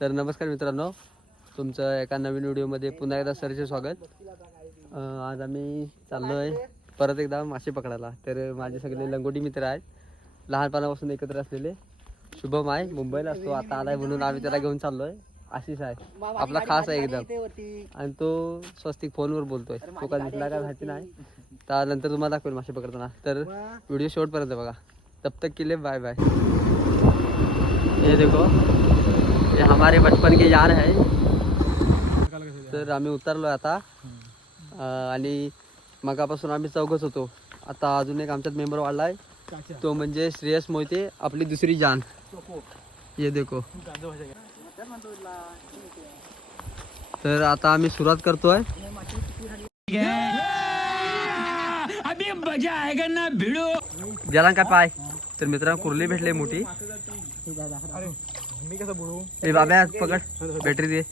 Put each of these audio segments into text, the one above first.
तर नमस्कार मित्रांनो, तुमचं एका नवीन व्हिडिओमध्ये पुन्हा एकदा सरचे स्वागत. आज आम्ही चाललो आहे परत एकदा मासे पकडायला. तर माझे सगळे लंगोटी मित्र आहेत, लहानपणापासून एकत्र असलेले. शुभम आहे, मुंबईला असतो, आता आलाय म्हणून आम्ही त्याला घेऊन चाललो आहे. आशिष आहे आपला खास आहे एकदम, आणि तो स्वस्तिक फोनवर बोलतोय. तो का दिसला का माहिती नाही, तर नंतर तुम्हाला दाखवेल मासे पकडताना. तर व्हिडिओ शेवटपर्यंत बघा. तब तक के लिए बाय बाय. ये देखो, ये हमारे बचपन के यार है. तर आम्ही उतरलो आता, आणि मगापासून आम्ही चौघच होतो. आता अजून एक आमच्यात मेंबर वाढला आहे, तो म्हणजे श्रेयस मोहिते, आपली दुसरी जान. ये देखो. तर आता आम्ही सुरुवात करतोय. अभी मजा आएगा ना भिडो. गेला काय पाय. तर मित्रांनो कुर्ली भेटले मोठी. मी कसं बोलू. ए बाबा पकड, बॅटरी दे.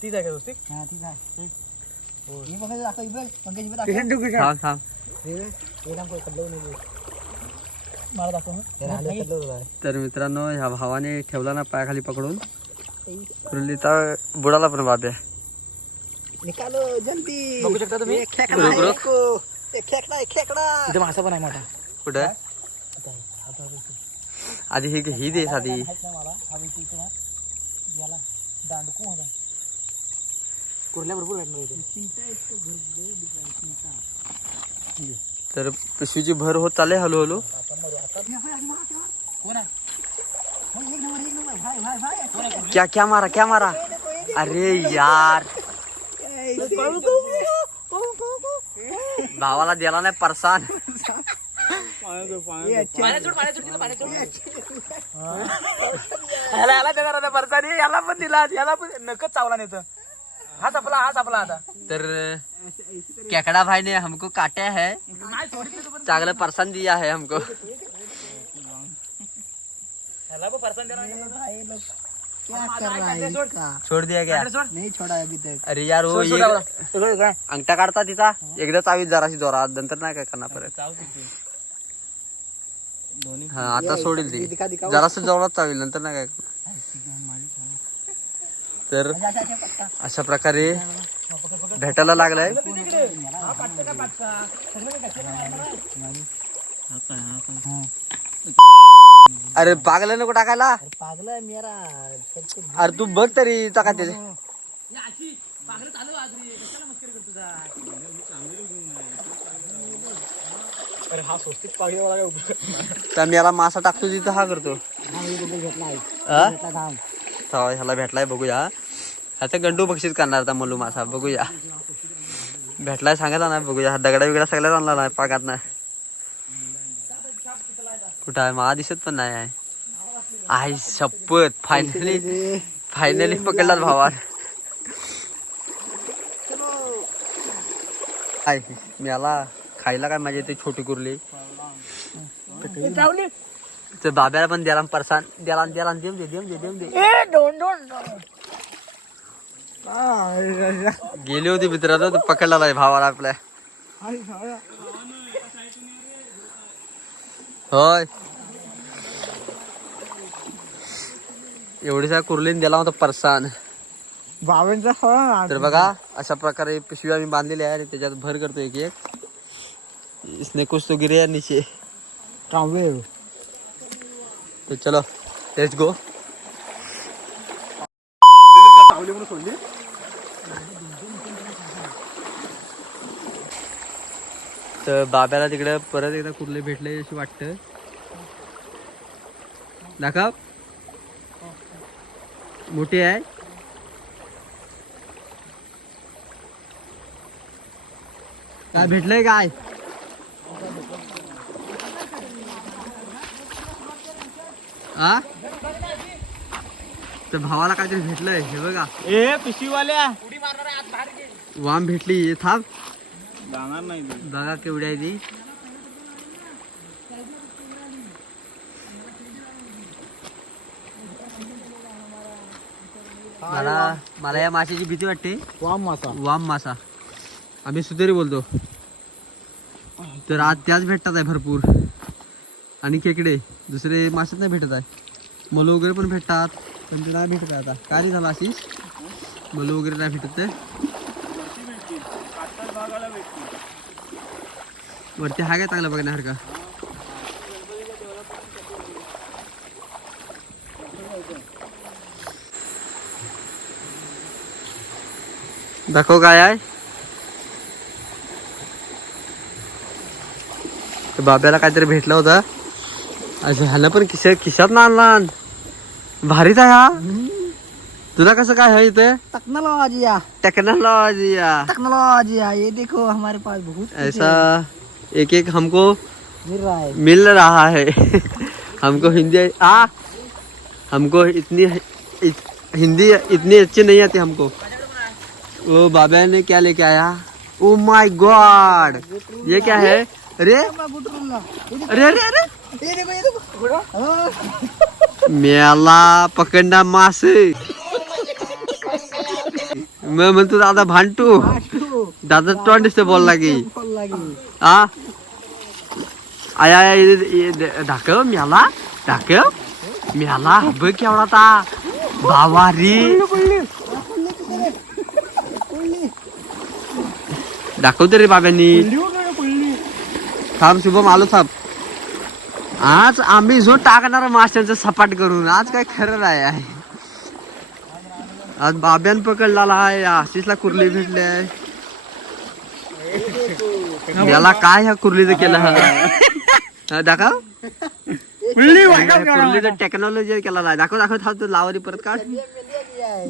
तीच आहे का दोस्ती. थांब थांब. तर मित्रांनो, ह्या भावाने ठेवला ना पायाखाली पकडून कुर्लीचा बुडाला पण बाब्या. बघू शकता तुम्ही. इथे मासा पण आहे मोठा. कुठं आधी ही दे साधी. कुर्ल्या भरपूर भेटणार. तर पिशवीची भर होत चाले हळूहळू. क्या क्या मारा, क्या मारा. अरे यार, भावाला दिला नाही परसान. याला पण दिला, याला पण नकच चावला नाही. हाच आपला आता. तर केकड़ा भाई ने हमको काटा है, चांगला परसान दिया है हमको. छोड़ दिया क्या. नहीं छोड़ा अभी तक. अरे यार वो अंगठा काढता तिचा एकदा चावीत जराशी जोरात, नंतर नाही काय करणार परत. हा आता सोडील ती, जरास जोरात चावील, नंतर नाही काय करणार. तर अशा प्रकारे भेटायला लागलाय. अरे पागला नको टाकायला. पागला मेरा. अरे तू बघ तरी टाकायचे. अरे हा स्वस्तिक पागळीवाला तर मी याला मासा टाकतो तिथं हा करतो. ह्याला भेटलाय, बघूया. ह्याचं गंडू बक्षीस करणार आता मल्लू मासा. बघूया भेटलाय सांगायला नाही. बघूया हा दगडा बिगडा सगळ्यात आणला नाही पागात नाही. कुठं आहे मा दिसत पण नाही आहे. आई शपथ, फायनली पकडला भावा. काय मी याला खायला काय माझ्या इथे छोटी कुर्ली. तर बाब्याला पण द्याला परसान, द्याला देम दे. गेली होती मित्रांनो, पकडला नाही भावाला आपल्या. होय, एवढीसा कुर्लीन दिला होता परसान. तर बघा अशा प्रकारे पिशवी आम्ही बांधलेली आहे, आणि त्याच्यात भर करतो एक एक. इसने कुछ तो गिरे नीचे. तो चलो लेट्स गो. तर बाब्याला तिकडे परत एकदा कुर्ले भेटले अशी वाटतं. दाखव, मोठी आहे. काय भेटलंय काय. आ तर भावाला काहीतरी भेटलंय, हे बघा. ए पिशवीवाल्या वाम भेटली. थांब, जाणार नाही. बघा केवढी आहे ती. मला या माशाची भीती वाटते. वाम मासा आम्ही सुतेरी बोलतो. तर आज त्याच भेटतात आहे भरपूर, आणि खेकडे दुसरे मासेच नाही भेटत आहे. मलो वगैरे पण भेटतात पण ते नाही भेटत आता काय नाही झालं आशिष मलो वगैरे नाही भेटत ते वरती हा काय चांगलं बघण्यासारखं दाखव काय आहे बाब्याला काहीतरी भेटलं होतं असं ह्यानं पण खिशात ना आणला भारीच आहे हा तुला कसं काय है इथे टेक्नोलॉजी टेक्नोलॉजी ये देखो हमारे पास बहुत ऐसा एक एक हमको मिल रहा है मिल रहा है हमको हमको हिंदी इतनी अच्छी नहीं आती हमको वो बाबा ने क्या लेके आया ओ माय गॉड ये क्या है अरे अरे अरे अरे ये देखो मेला पकडना मासे मैं म्हणतो दादा भांटू दादा तोंड दिसते बोल लागी हा आया दाखव मेला बघ केवढा ता बावारी दाखवते रे बाबांनी थांब शुभम आलो थांब आज आम्ही जो टाकणार माशांचं सपाट करून आज काय खरं नाही आहे आज बाब्यान पकडलेला आहे आशिषला कुर्ली भेटली आहे याला काय ह्या कुर्लीचं केलं हा दाखव कुर्लीचं टेक्नॉलॉजी केला नाही दाखव थांब तू लावारी परत काढ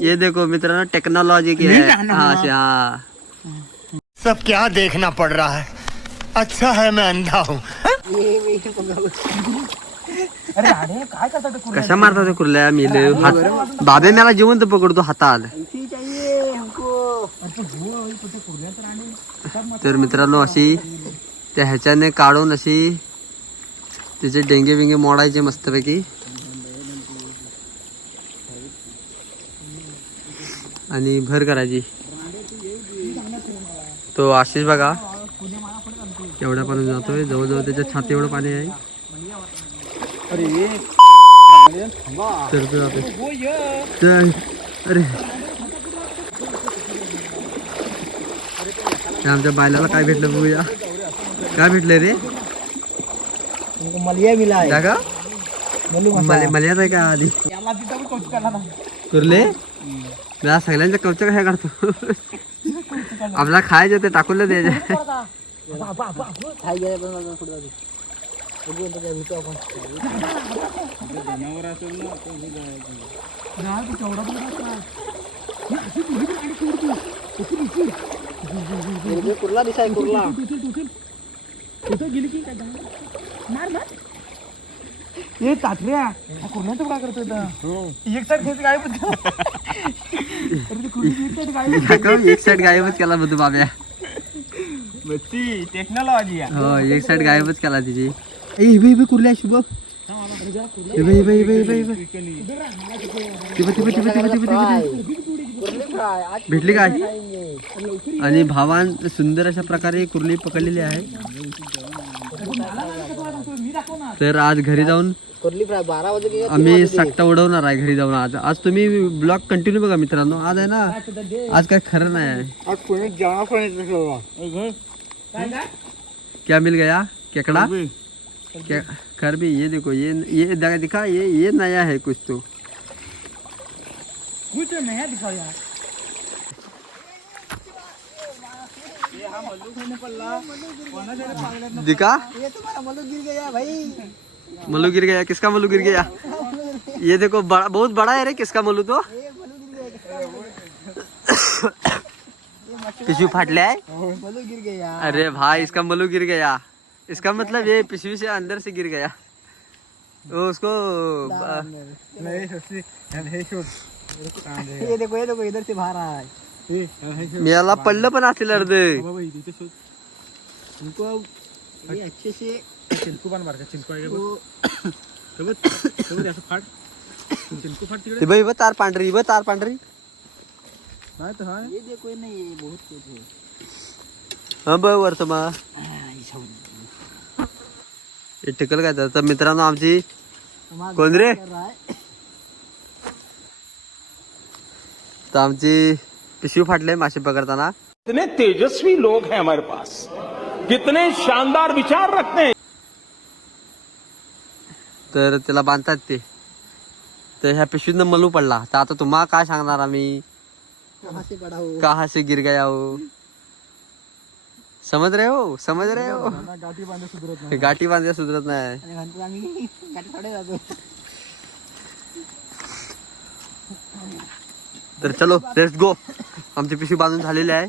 ये देखो मित्रांनो टेक्नॉलॉजी की हा सब क्या देखना पड़ रहा है अच्छा है मैं अंधा हूँ कशा मारतात कुर्ल्या मेले हात बाबे मला जिवंत पकडतो हातात तर मित्रांनो अशी त्या ह्याच्याने काढून अशी त्याचे डेंगे बिंगे मोडायचे मस्तपैकी आणि भर करायची तो आशिष बघा एवढ्या पाणी जातोय जवळजवळ त्याच्या छाती एवढं पाणी आहे अरे आमच्या बायलाला काय भेटलं बघूया काय भेटलं रे मलिया मिला है का मल्यात आहे का आधी कुर्ले मी सगळ्यांच्या कवच्या कशा काढतो आपल्याला खायचं ते टाकून द्यायचे कुर्ला दिसाय कुर्ला ये ताटऱ्या कुर्ल्याचं काय करतोय एक साईड गायब एक साईड गायबच केला मग तू बाब्या टेक्नॉलॉजी हो एक साईड गायबच केला तिची कुर्ल्या शुभ भेटली काय आणि भावान सुंदर अशा प्रकारे कुर्ली पकडलेली आहे तर आज घरी जाऊन आम्ही साकटा उडवणार आहे घरी जाऊन आज तुम्ही ब्लॉग कंटिन्यू बघा मित्रांनो आज आहे ना आज काय खरं नाही आहे क्या मिल गया केकड़ा कर भी ये देखो ये दिखा ये नया है कुछ तो कुछ नया दिखाओ यार दिखा ये तुम्हारा मल्लू गिर गया भाई मल्लू गिर गया किसका मल्लू गिर गया ये देखो बड़ा बहुत बड़ा है रे किसका मल्लू तो पिशवी फाटले है मल्लू गिर गया अरे भाई इसका मल्लू गिर गया इसका मतलब ये पिशवी से अंदर से गिर गया वो उसको ये देखो इधर से बाहर आ है मेला पडलं पण असेल अर्ध ये अच्छे से चिंकू पण मार चिंकू ते बाई तार पांढरी तार पांढरी ये देखो ये नहीं ये बहुत कुछ है हा बघ वर्तमा टिकल काय तर मित्रांनो आमची कोण रे तर आमची पिशवी फाटले मासे पकडताना. कितने तेजस्वी लोग हैं हमारे पास, कितने शानदार विचार रखते हैं. तर त्याला बांधतात ते. तर ह्या पिशवीतनं मलू पडला. तर आता तुम्हाला काय सांगणार आम्ही, कहा से गिर गया हो. समज रहे हो, समज रहे हो. गाठी बांधल्या सुधरत नाही. तर चलो लेट्स गो. आमची पिशवी बांधून झालेली आहे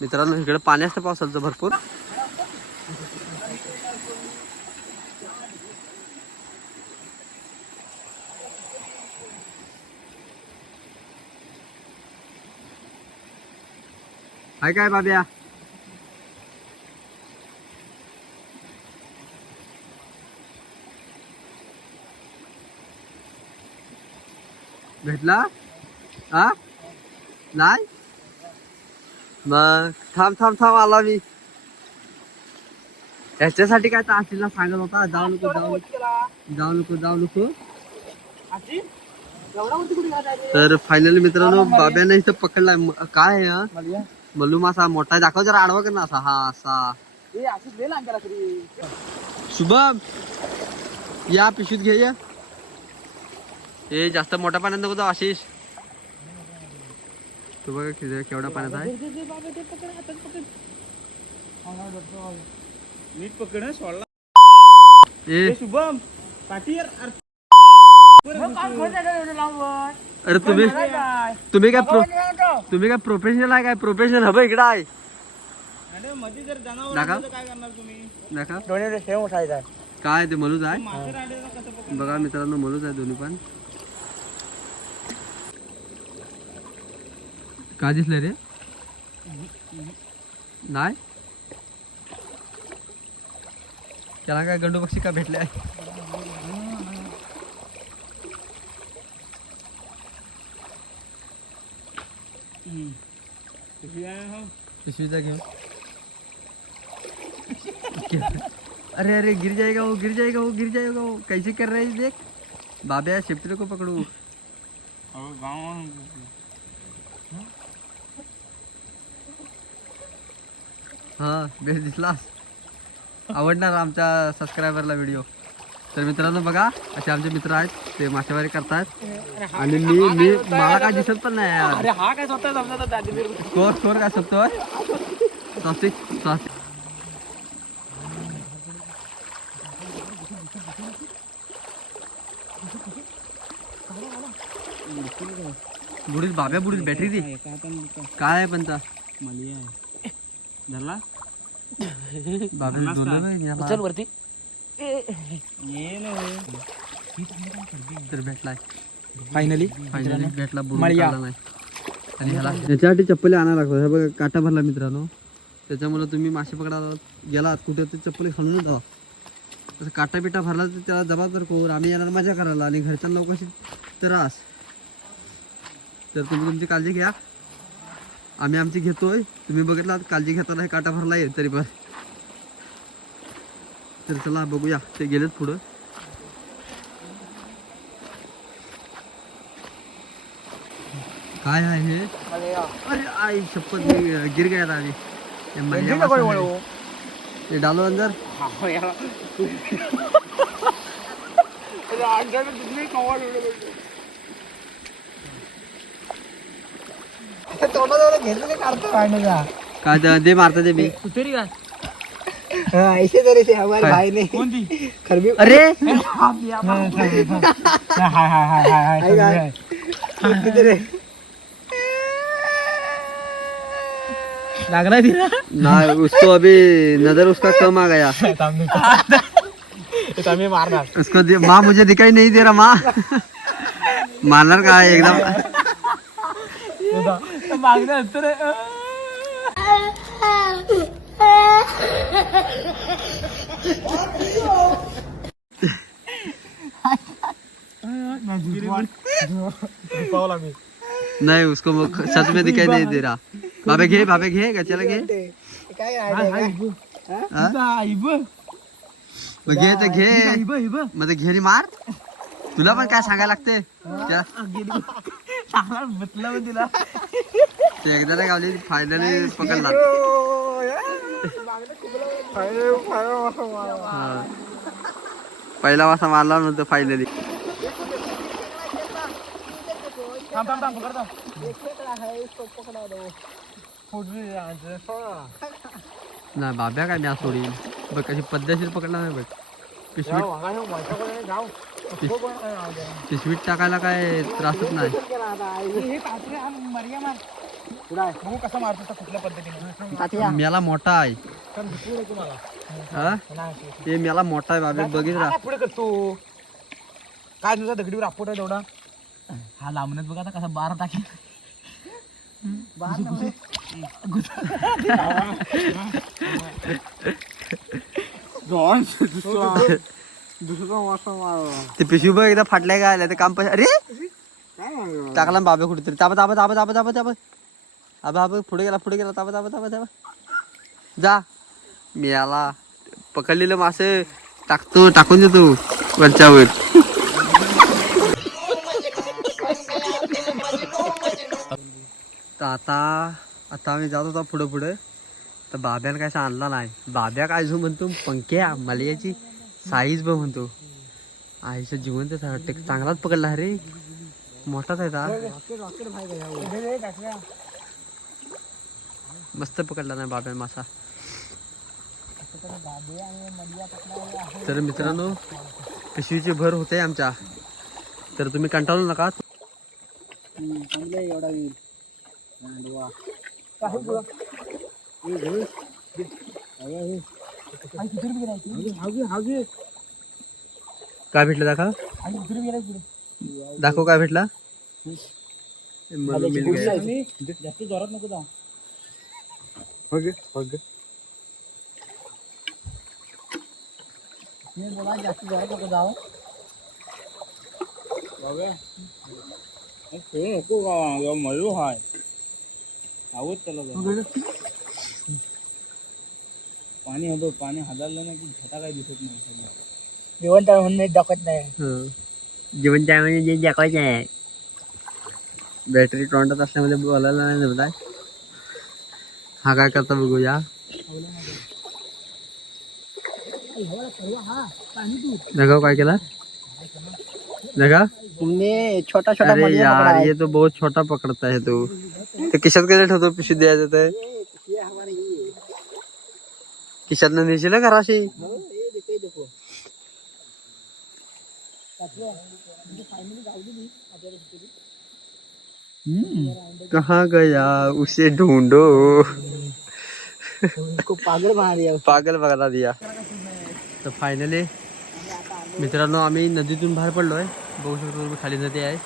मित्रांनो. इकडे पाणी असतं पावसाचं भरपूर. हाय काय बाब्या, भेटला हा नाही. मग थांब थांब थांब आला मी. याच्यासाठी काय तासीला सांगत होता जाऊ नको जाऊ नको जाऊ नको जाऊ नको. तर फायनली मित्रांनो बाब्याने इथं पकडलाय. काय आहे हा? मल्लू मासा मोठा दाखव जरा, आडवा कर ना असा. हा असा. शुभम या पिशवीत घे या. हे जास्त मोठ्या पाण्यात नको जाऊ आशिष. तू बघा केवढ्या पाण्यात आहे. नीट पकड सोडला. ए शुभम पाठी. अरे तुम्ही काय प्रोफेशनल आहे काय? प्रोफेशनल हवं इकडं आहे. मध्ये जर जनावर दाखव काय करणार तुम्ही? दाखव. काय ते मलूच आहे बघा मित्रांनो. मलूच आहे दोन्ही पण. काय दिसलं रे? नाही त्याला काय गंडू पक्षी का भेटले आहे? पिशवीचा घेऊन. अरे अरे गिर जाएगा वो, गिर जाएगा वो, गिर जाएगा वो. कैसे कर रहे हैं देख बाब्या. शेपटी को पकडू. हा बेस्ट दिसलास. आवडणार आमच्या सबस्क्रायबरला व्हिडिओ. तर मित्रांनो बघा असे आमचे मित्र आहेत, ते मासेमारी करतात. आणि मी मला काय दिसत पण नाही यार. अरे हा काय स्वतः समजा. स्कोर काय शकतोय. स्वस्तिक स्वस्तिक. बुडीच बाब्या बुडीच बॅटरी ती काय आहे पण धरला बाब्या चल वरती. तर भेटलाय फायनली भेटला. बुडून काढला नाही. आणि ह्याला त्याच्यासाठी चप्पल आणायला लागतात. हे बघा काटा भरला मित्रांनो. त्याच्यामुळे तुम्ही मासे पकडायला गेलात कुठे ते चप्पल खालून जावा. तसं काटा बिटा भरला तर त्याला जबाबदार कोण. आम्ही येणार मजा करायला आणि घरच्या लोकांशी त्रास. तर तुम्ही तुमची काळजी घ्या. आम्ही आमची घेतोय. तुम्ही बघितला काळजी घेताना हे काटा भरला येईल तरी पण. तर चला बघूया. ते गेलेत पुढं. काय आहे हे? अरे आई शपथ गिर गया था अभी. ये डालो अंदर. काय ते दे मारता ते मी. ऐसे तरह से हमारे भाई ने खरबी. अरे लागला दिला ना उसको. अभी नजर उसका कम आ गया. मारणार उसको माँ मुझे दिखाई नहीं दे रहा. माँ मारणार काय एकदम. मागण्या तर नहीं उसको सच में दिखाई नहीं दे रहा. बाबे घे गच्याला घे. घे तर घे. मग घे रे मार. तुला पण काय सांगायला लागते. चांगला बसला पण तिला ते एकदा नाही गावली फायनली पकडला हा. पहिला वासा मारला नंतर फायनली थांब थांब थांब पकडतो नाही बाब्या काय मी सोडील बघ कशी पद्धतशीर पकडला नाही बघ पिशवीत पिशवीत टाकायला काय त्रासच नाही बघू कसा मारतो कुठल्या पद्धतीने मेला मोठा आहे हा ते मेला मोठा आहे बाबा बघितला पुढे करतो काय तुझा दगडीवर आपट आहे तेवढा हा लांबण्यात बघा आता कसा बारा टाकेल ते पिशवी बघ एकदा फाटल्या काय आल्या ते काम अरे टाकला बाबा कुठेतरी ताबा ताबा ताबा ताबा ताबा ताबा आबा आबा पुढे गेला ताबा ताबा ताबा ताबा जा मी आला पकडलेलं मासे टाकून देतो वरच्यावर तर आता आम्ही जात होता पुढे तर बाब्याला काय आणला नाही बाब्या काय जो म्हणतो पंख्या मलयाची साईज बघ म्हणतो आईचं जिवंत चांगलाच पकडला रे मोठाच आहे मस्त पकडला नाही बाब्या मासा तर मित्रांनो पिशवीची भर होते आमच्या तर तुम्ही कंटाळू नका काय भेटलं दाखव काय भेटला जास्त जोरात नको जा जास्त जोरात नको जाऊ मळू हाय आवत त्याला पाणी होतं पाणी हादरलं ना की झटा काय दिसत नाही जेवण काय म्हणून दाखवत नाही जीवन त्यामध्ये जे दाखवायचे आहे बॅटरी तोंडात असल्यामध्ये बोलायला नाही जमताय हा काय करता बघूया देखो काय केला देखा तुमने छोटा छोटा अरे यार ये तो बहुत छोटा पकड़ता है तू तो किशात केले ठेवतो पिशवी द्यायचं ते किशात नेशील का राशी कहाँ गया उसे ढूंढो पागल बघा दिया तर फायनली मित्रांनो आम्ही नदीतून बाहेर पडलोय बघू शकतो तुम्ही खाली नदी आहे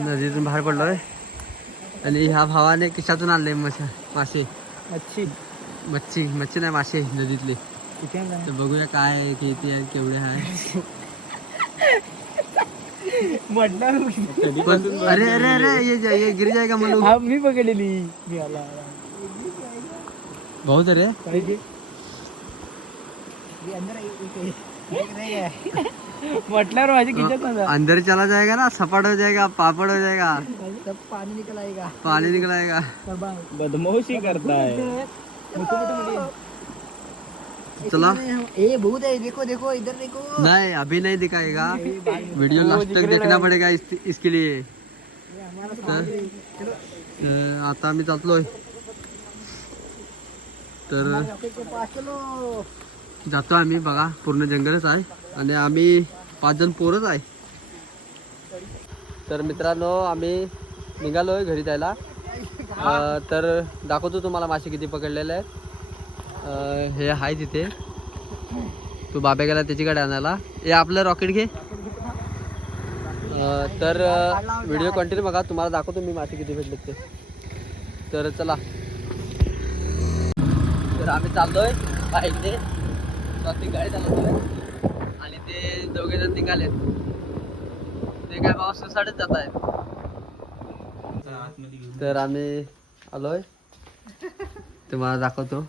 नदीतून बाहेर पडलोय आणि ह्या भावाने किशातून आणले मासे मच्छी नाही मासे नदीतले तर बघूया काय आहे किती आहे केवढे आहे अरे अरे अरे ये गिर जाएगा म्हणून मी पकडलेली बहुत अरे म्हटल्यावर माझी खिचत अंदर चला जाएगा ना सपाट हो जाएगा पापड़ हो जाएगा पानी निकल आएगा बदमाशी करताय चला ए बहुत है देखो देखो इधर देखो नहीं अभी नहीं दिखाएगा वीडियो लास्ट तक देखना पड़ेगा इसके लिए आता आम्ही चाललोय तर जातो आम्ही बघा पूर्ण जंगलच आहे आणि आम्ही 5 जण पोरच आहे तर मित्रांनो आम्ही निघालोय घरी जायला तर दाखवतो तुम्हाला मासे किती पकडलेले आहेत हे आहे तिथे तो बाब्या गेला त्याची गाडी आणायला हे आपलं रॉकेट घे तर व्हिडिओ कंटिन्यू बघा तुम्हाला दाखवतो मी मासे किती भेटले ते तर चला तर आम्ही चाललोय पाहिजे ती गाडी चालवतोय आणि ते दोघे जण निघालेत ते काय बाबा सुसाटच जात आहेत तर आम्ही आलोय तुम्हाला दाखवतो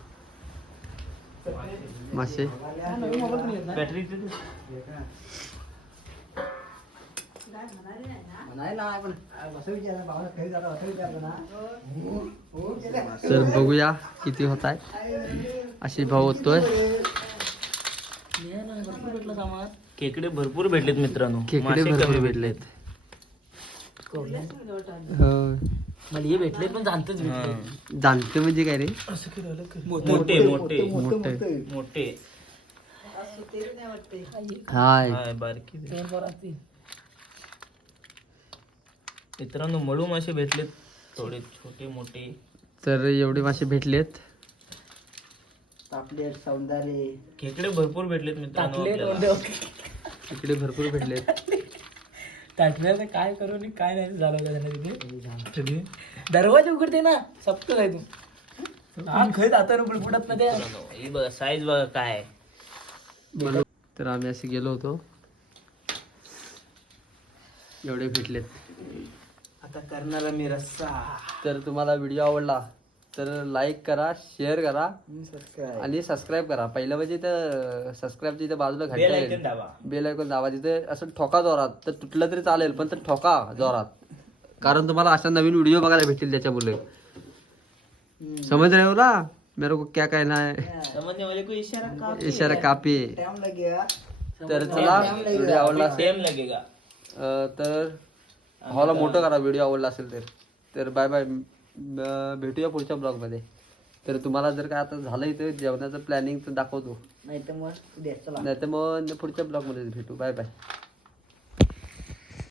मासे तर बघूया किती होत आहे. अशी भाव होतोय. खेकडे भरपूर भेटलेत मित्रांनो. खेकडे मासे भरपूर कमी भेटलेत. हो. मला हे भेटले पण जाणतच भेटले. जाणते म्हणजे काय रे? मोठे मोठे मोठे मोठे हाय. हाय, बारकी मित्रांनो मळू मासे भेटलेत थोडे छोटे मोठे. तर एवढे मासे भेटलेत. खेकडे भरपूर भेटलेत मित्रांनो आपल्याला. इकडे भरपूर भेटलेत. ताटल्याचं काय करू आणि काय नाही झालं का त्यांना तिथे. दरवाजा उघडते ना सप्त आहे तू. हा खय आता बुडत ना ते बघा साईज बघा काय. तर आम्ही असे गेलो होतो. एवढे भेटलेत. आता करणारा मी रस्सा. तर तुम्हाला व्हिडिओ आवडला तर लाईक करा, शेअर करा आणि सबस्क्राईब करा. पहिलं म्हणजे तर सबस्क्राईबच्या इथे बाजूला घंटा येईल, बेल आयकॉन दाबा. तिथे असं ठोका जोरात. तर तुटलं तरी चालेल पण तर ठोका जोरात, कारण तुम्हाला अशा नवीन व्हिडिओ बघायला भेटतील त्याच्यामुळे. समझ रहे हो ना मेरे को क्या कहना है? समजने वाले को इशारा काफी. तर चला व्हिडिओ आवडला असेल टाइम लगेगा. तर भावाला मोठं करा व्हिडिओ आवडला असेल तर बाय बाय. भेटूया पुढच्या ब्लॉग मध्ये. तर तुम्हाला जर काय आता झालं इथं जेवणाचं प्लॅनिंग तर दाखवतो, नाही तर मग पुढच्या ब्लॉग मध्ये भेटू. Bye bye.